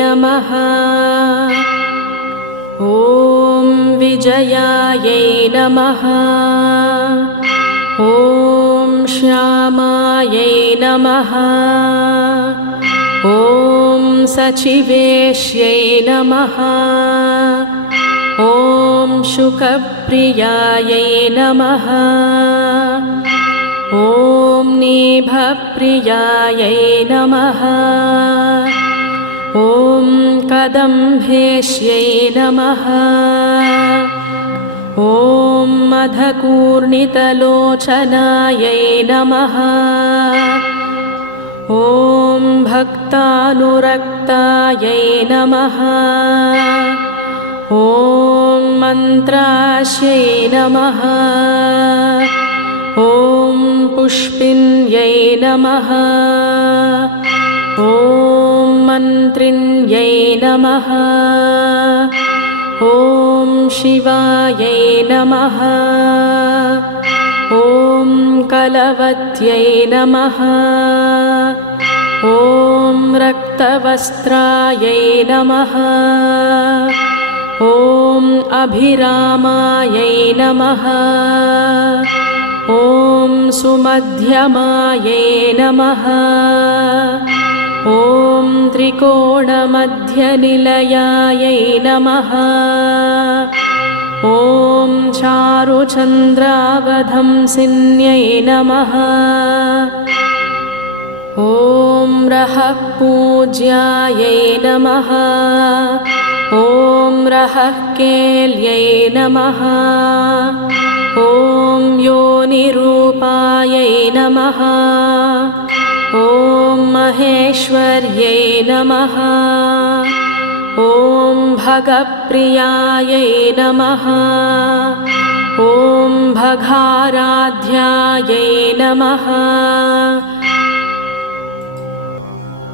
नमः। ॐ विजयायै नमः। ॐ श्यामायै नमः। ॐ सचिवेश्यै नमः। ॐ शुकप्रियायै नमः। ॐ नीभप्रियायै नमः। ॐ कदम्भेश्यै नमः। ॐ मधुकूर्णितलोचनायै नमः। ॐ भक्तानुरक्तायै नमः। ॐ मन्त्रास्यै नमः। ॐ पुष्पिन्यै नमः। ॐ मन्त्रिण्यै नमः। ॐ शिवायै नमः। ॐ कलवत्यै नमः। ॐ रक्तवस्त्रायै नमः। ॐ अभिरामायै नमः। ॐ सुमध्यमायै नमः। ॐ त्रिकोणमध्यनिलयायै नमः। ॐ चारुचन्द्रावधंसिन्यै नमः। ॐ रहःपूज्यायै नमः। ॐ रहःकेल्यै नमः। ॐ योनिरूपायै नमः। ॐ महेश्वर्यै नमः। ॐ भगप्रियायै नमः। ॐ भगाराध्यायै नमः।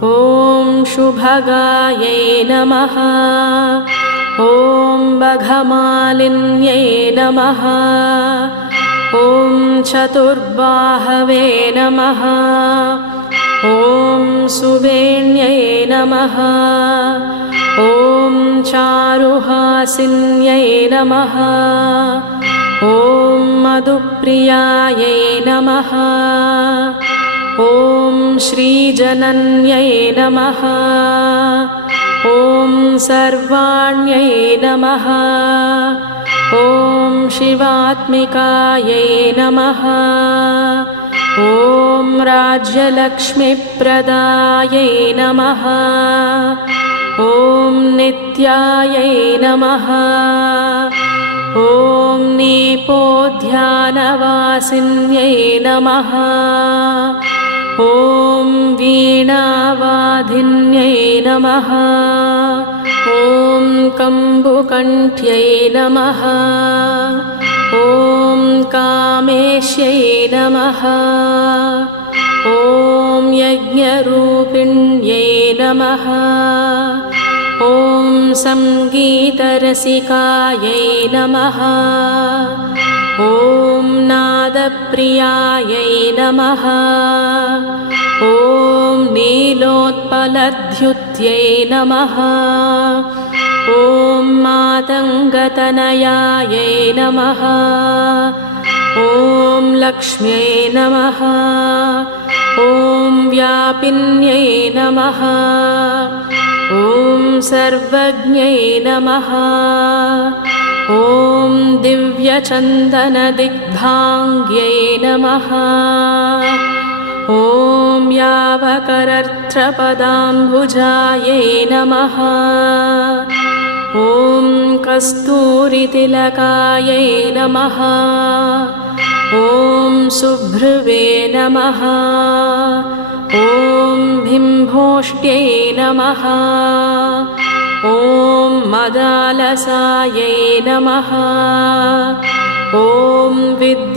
ॐ शुभगायै नमः। ॐ बघमालिन्यै नमः। ॐ चतुर्बाहवे नमः। ॐ सुवेण्यै नमः। ॐ चारुहासिन्यै नमः। ॐ मधुप्रियायै नमः। ॐ श्रीजनन्यै नमः। ॐ सर्वाण्यै नमः। ॐ शिवात्मिकायै नमः। ॐ राज्यलक्ष्मीप्रदायै नमः। ॐ नित्यायै नमः। ॐ नीपोध्यानवासिन्यै नमः। ॐ वीणावाधिन्यै नमः। ॐ कम्बुकण्ठ्यै नमः। ॐ कामेश्यै नमः। ॐ यज्ञरूपिण्यै नमः। ॐ सङ्गीतरसिकायै नमः। ॐ नादप्रियायै नमः। ॐ नीलोत्पलद्युत्यै नमः। ॐ मातङ्गतनयायै नमः। ॐ लक्ष्म्यै नमः। ॐ व्यापिन्यै नमः। ॐ सर्वज्ञै नमः। ॐ दिव्यचन्दनदिग्धाङ्ग्यै नमः। ॐ यावकरत्रपदाम्बुजायै नमः। ॐ कस्तूरितिलकायै नमः। ॐ सुभ्रुवे नमः। ॐ बिम्भोष्ट्यै नमः। ॐ मदालसायै नमः। ॐ विद्या